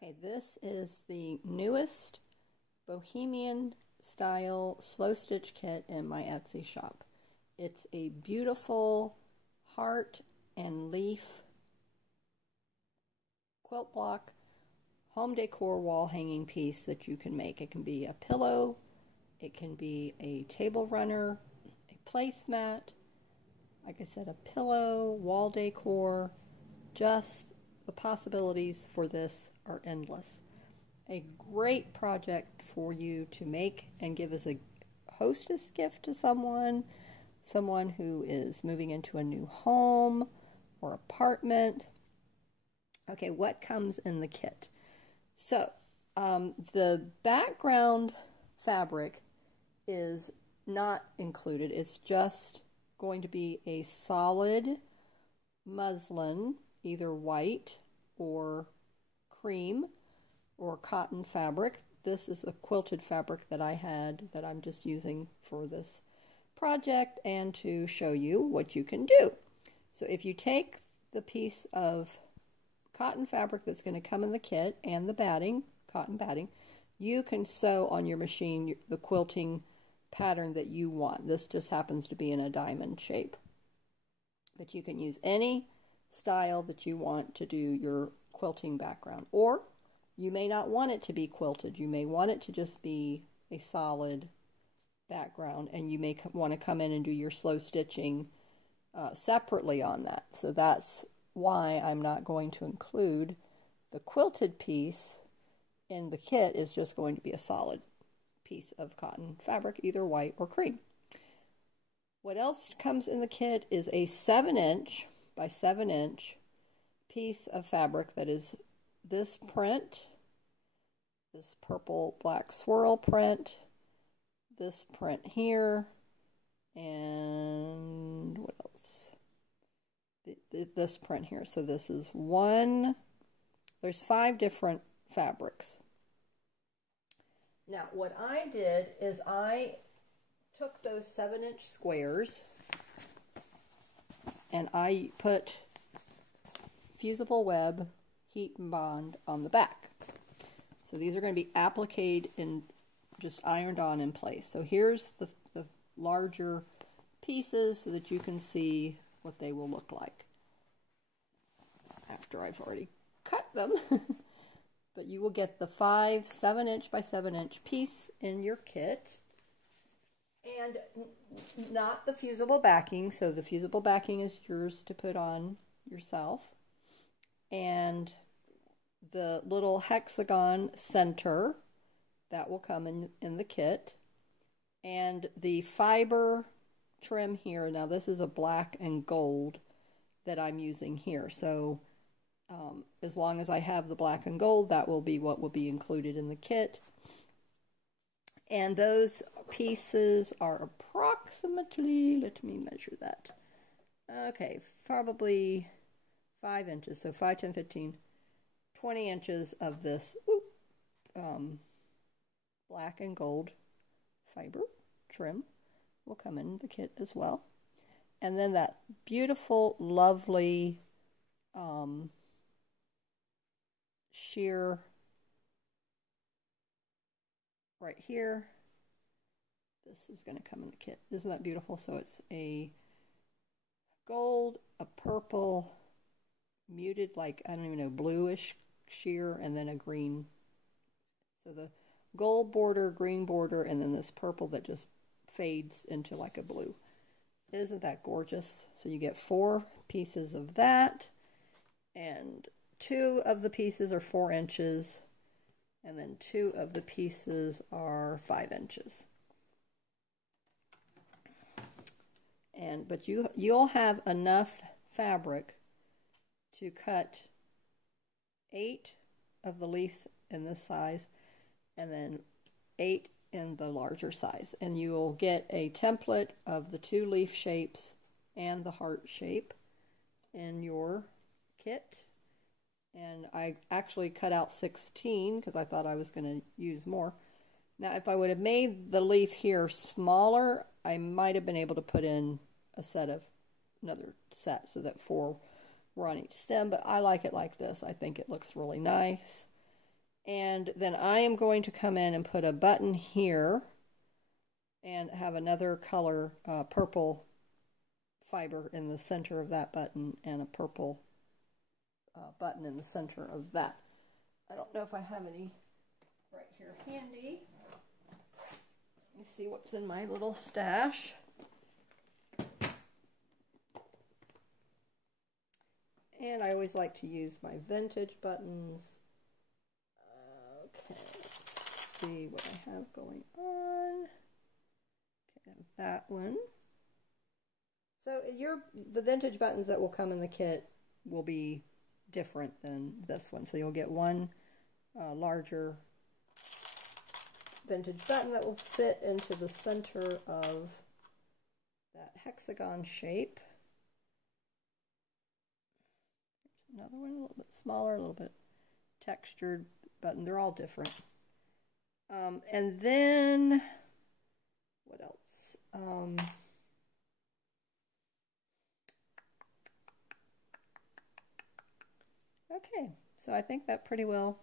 Okay, this is the newest Bohemian style slow stitch kit in my Etsy shop. It's a beautiful heart and leaf quilt block home decor wall hanging piece that you can make. It can be a pillow, it can be a table runner, a placemat, like I said, a pillow, wall decor. Just the possibilities for this are endless. A great project for you to make and give as a hostess gift to someone who is moving into a new home or apartment. Okay, what comes in the kit? So, the background fabric is not included. It's just going to be a solid muslin, either white or cream or cotton fabric. This is a quilted fabric that I had that I'm just using for this project and to show you what you can do. So if you take the piece of cotton fabric that's going to come in the kit and the batting, cotton batting, you can sew on your machine the quilting pattern that you want. This just happens to be in a diamond shape. But you can use any style that you want to do your quilting background. Or you may not want it to be quilted. You may want it to just be a solid background, and you may want to come in and do your slow stitching separately on that. So that's why I'm not going to include the quilted piece in the kit. Is just going to be a solid piece of cotton fabric, either white or cream. What else comes in the kit is a 7-inch by 7-inch piece of fabric that is this print, this purple black swirl print, this print here, and what else? This print here. So this is there's 5 different fabrics. Now what I did is I took those 7-inch squares and I put fusible web heat and bond on the back. So these are going to be appliqued and just ironed on in place. So here's the larger pieces so that you can see what they will look like after I've already cut them. But you will get the 5 7-inch by 7-inch piece in your kit, and not the fusible backing. So the fusible backing is yours to put on yourself, and the little hexagon center that will come in the kit, and the fiber trim here. Now this is a black and gold that I'm using here, so as long as I have the black and gold, that will be what will be included in the kit. And those pieces are approximately, let me measure that. Okay, probably 5 inches. So 5, 10, 15, 20 inches of this black and gold fiber trim will come in the kit as well. And then that beautiful, lovely sheer right here. This is going to come in the kit. Isn't that beautiful? So it's a gold, a purple, muted, like, I don't even know, bluish sheer, and then a green. So the gold border, green border, and then this purple that just fades into like a blue. Isn't that gorgeous? So you get 4 pieces of that, and 2 of the pieces are 4 inches, and then 2 of the pieces are 5 inches. But you'll have enough fabric to cut 8 of the leaves in this size, and then 8 in the larger size. And you will get a template of the 2 leaf shapes and the heart shape in your kit. And I actually cut out 16 because I thought I was going to use more. Now, if I would have made the leaf here smaller, I might have been able to put in another set so that 4 were on each stem, but I like it like this. I think it looks really nice. And then I am going to come in and put a button here and have another color purple fiber in the center of that button and a purple button in the center of that. I don't know if I have any right here handy. Let me see what's in my little stash. And I always like to use my vintage buttons. Okay, let's see what I have going on. Okay, that one. So the vintage buttons that will come in the kit will be different than this one. So you'll get one larger vintage button that will fit into the center of that hexagon shape. There's another one, a little bit smaller, a little bit textured button. They're all different. And then, what else? Okay, so I think that pretty well,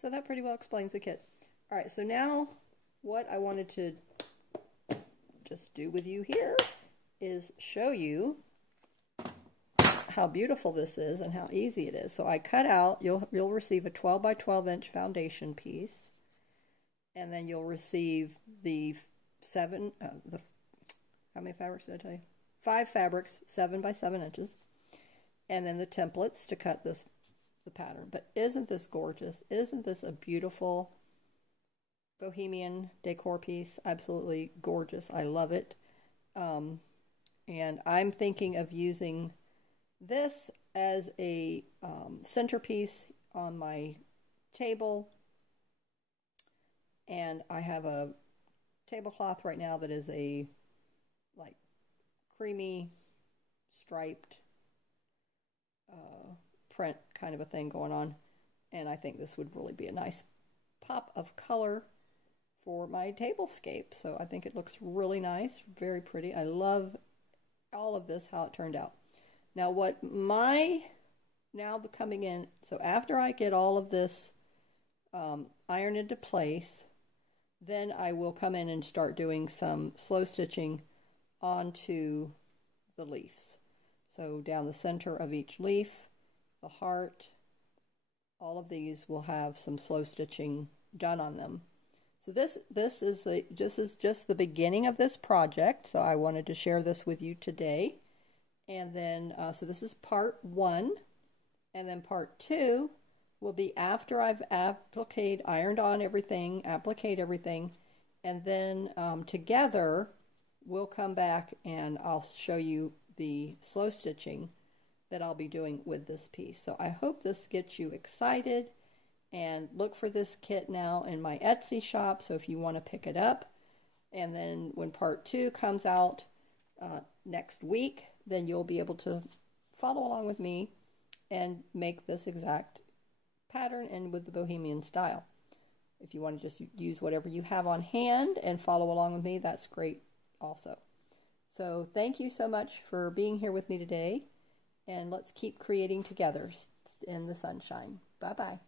so that pretty well explains the kit. All right, so now what I wanted to just do with you here is show you how beautiful this is and how easy it is. So I cut out, you'll receive a 12 by 12 inch foundation piece, and then you'll receive the how many fabrics did I tell you? 5 fabrics, 7 by 7 inches. And then the templates to cut the pattern. But isn't this gorgeous? Isn't this a beautiful Bohemian decor piece? Absolutely gorgeous. I love it. And I'm thinking of using this as a centerpiece on my table. And I have a tablecloth right now that is a like creamy striped print kind of a thing going on, and I think this would really be a nice pop of color for my tablescape. So I think it looks really nice, very pretty. I love all of this, how it turned out. Now coming in, so after I get all of this ironed into place, then I will come in and start doing some slow stitching onto the leaves. So down the center of each leaf, the heart, all of these will have some slow stitching done on them. So this is just the beginning of this project. So I wanted to share this with you today. And then, so this is part 1. And then part 2 will be after I've ironed on everything, appliqued everything. And then together, we'll come back and I'll show you the slow stitching that I'll be doing with this piece. So I hope this gets you excited, and look for this kit now in my Etsy shop, so if you want to pick it up. And then when part 2 comes out next week, then you'll be able to follow along with me and make this exact pattern and with the Bohemian style. If you want to just use whatever you have on hand and follow along with me, that's great also. So thank you so much for being here with me today, and let's keep creating together in the sunshine. Bye-bye.